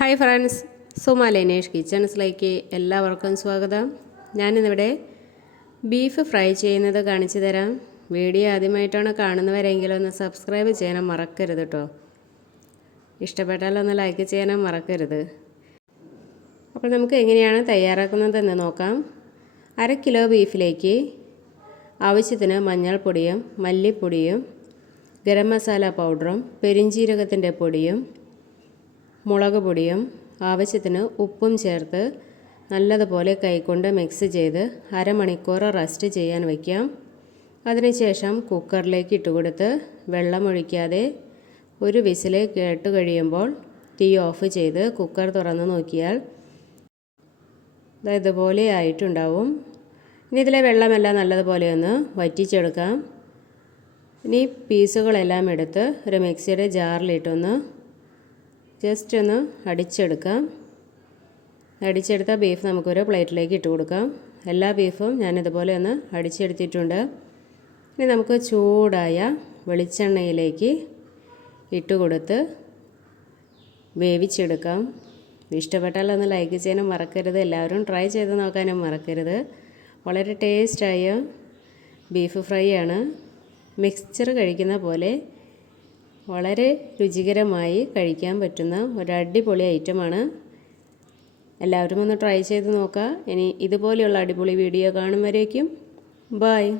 Hi friends Suma Lenesh കിച്ചൺസിലേക്ക് എല്ലാവർക്കും സ്വാഗതം. ഞാനിന്നിവിടെ ബീഫ് ഫ്രൈ ചെയ്യുന്നത് കാണിച്ചു തരാം. വീഡിയോ ആദ്യമായിട്ടാണ് കാണുന്നവരെങ്കിലും ഒന്ന് സബ്സ്ക്രൈബ് ചെയ്യാനും മറക്കരുത് കേട്ടോ ഇഷ്ടപ്പെട്ടാൽ ഒന്ന് ലൈക്ക് ചെയ്യാനും മറക്കരുത്. അപ്പോൾ നമുക്ക് എങ്ങനെയാണ് തയ്യാറാക്കുന്നതെന്ന് നോക്കാം. അര കിലോ ബീഫിലേക്ക് ആവശ്യത്തിന് മഞ്ഞൾപ്പൊടിയും മല്ലിപ്പൊടിയും ഗരം മസാല പൗഡറും പെരിഞ്ജീരകത്തിന്റെ പൊടിയും മുളക് പൊടിയും ആവശ്യത്തിന് ഉപ്പും ചേർത്ത് നല്ലതുപോലെ കൈകൊണ്ട് മിക്സ് ചെയ്ത് അരമണിക്കൂർ റെസ്റ്റ് ചെയ്യാൻ വയ്ക്കാം അതിനുശേഷം കുക്കറിലേക്ക് ഇട്ട് കൊടുത്ത് വെള്ളമൊഴിക്കാതെ ഒരു വിസിൽ കേട്ട് കഴിയുമ്പോൾ തീ ഓഫ് ചെയ്ത് കുക്കർ തുറന്ന് നോക്കിയാൽ ഇതുപോലെ ആയിട്ടുണ്ടാവും. ഇനി ഇതിലെ വെള്ളമെല്ലാം നല്ലതുപോലെ ഒന്ന് വറ്റിച്ചെടുക്കാം. ഇനി പീസുകളെല്ലാം എടുത്ത് ഒരു മിക്സിയുടെ ജാറിലിട്ടൊന്ന് ജസ്റ്റ് ഒന്ന് അടിച്ചെടുക്കാം. അടിച്ചെടുത്ത ബീഫ് നമുക്കൊരു പ്ലേറ്റിലേക്ക് ഇട്ട് കൊടുക്കാം. എല്ലാ ബീഫും ഞാനിതുപോലെ ഒന്ന് അടിച്ചെടുത്തിട്ടുണ്ട്. ഇനി നമുക്ക് ചൂടായ വെളിച്ചെണ്ണയിലേക്ക് ഇട്ട് കൊടുത്ത് വേവിച്ചെടുക്കാം. ഇഷ്ടപ്പെട്ടാൽ ഒന്ന് ലൈക്ക് ചെയ്യാനും മറക്കരുത്. എല്ലാവരും ട്രൈ ചെയ്ത് നോക്കാനും മറക്കരുത്. വളരെ ടേസ്റ്റായ ബീഫ് ഫ്രൈ ആണ്. മിക്സ്ചർ കഴിക്കുന്ന പോലെ വളരെ രുചികരമായി കഴിക്കാൻ പറ്റുന്ന ഒരു അടിപൊളി ഐറ്റമാണ്. എല്ലാവരും ഒന്ന് ട്രൈ ചെയ്ത് നോക്കുക. ഇനി ഇതുപോലെയുള്ള അടിപൊളി വീഡിയോ കാണും വരേക്കും. ബായ്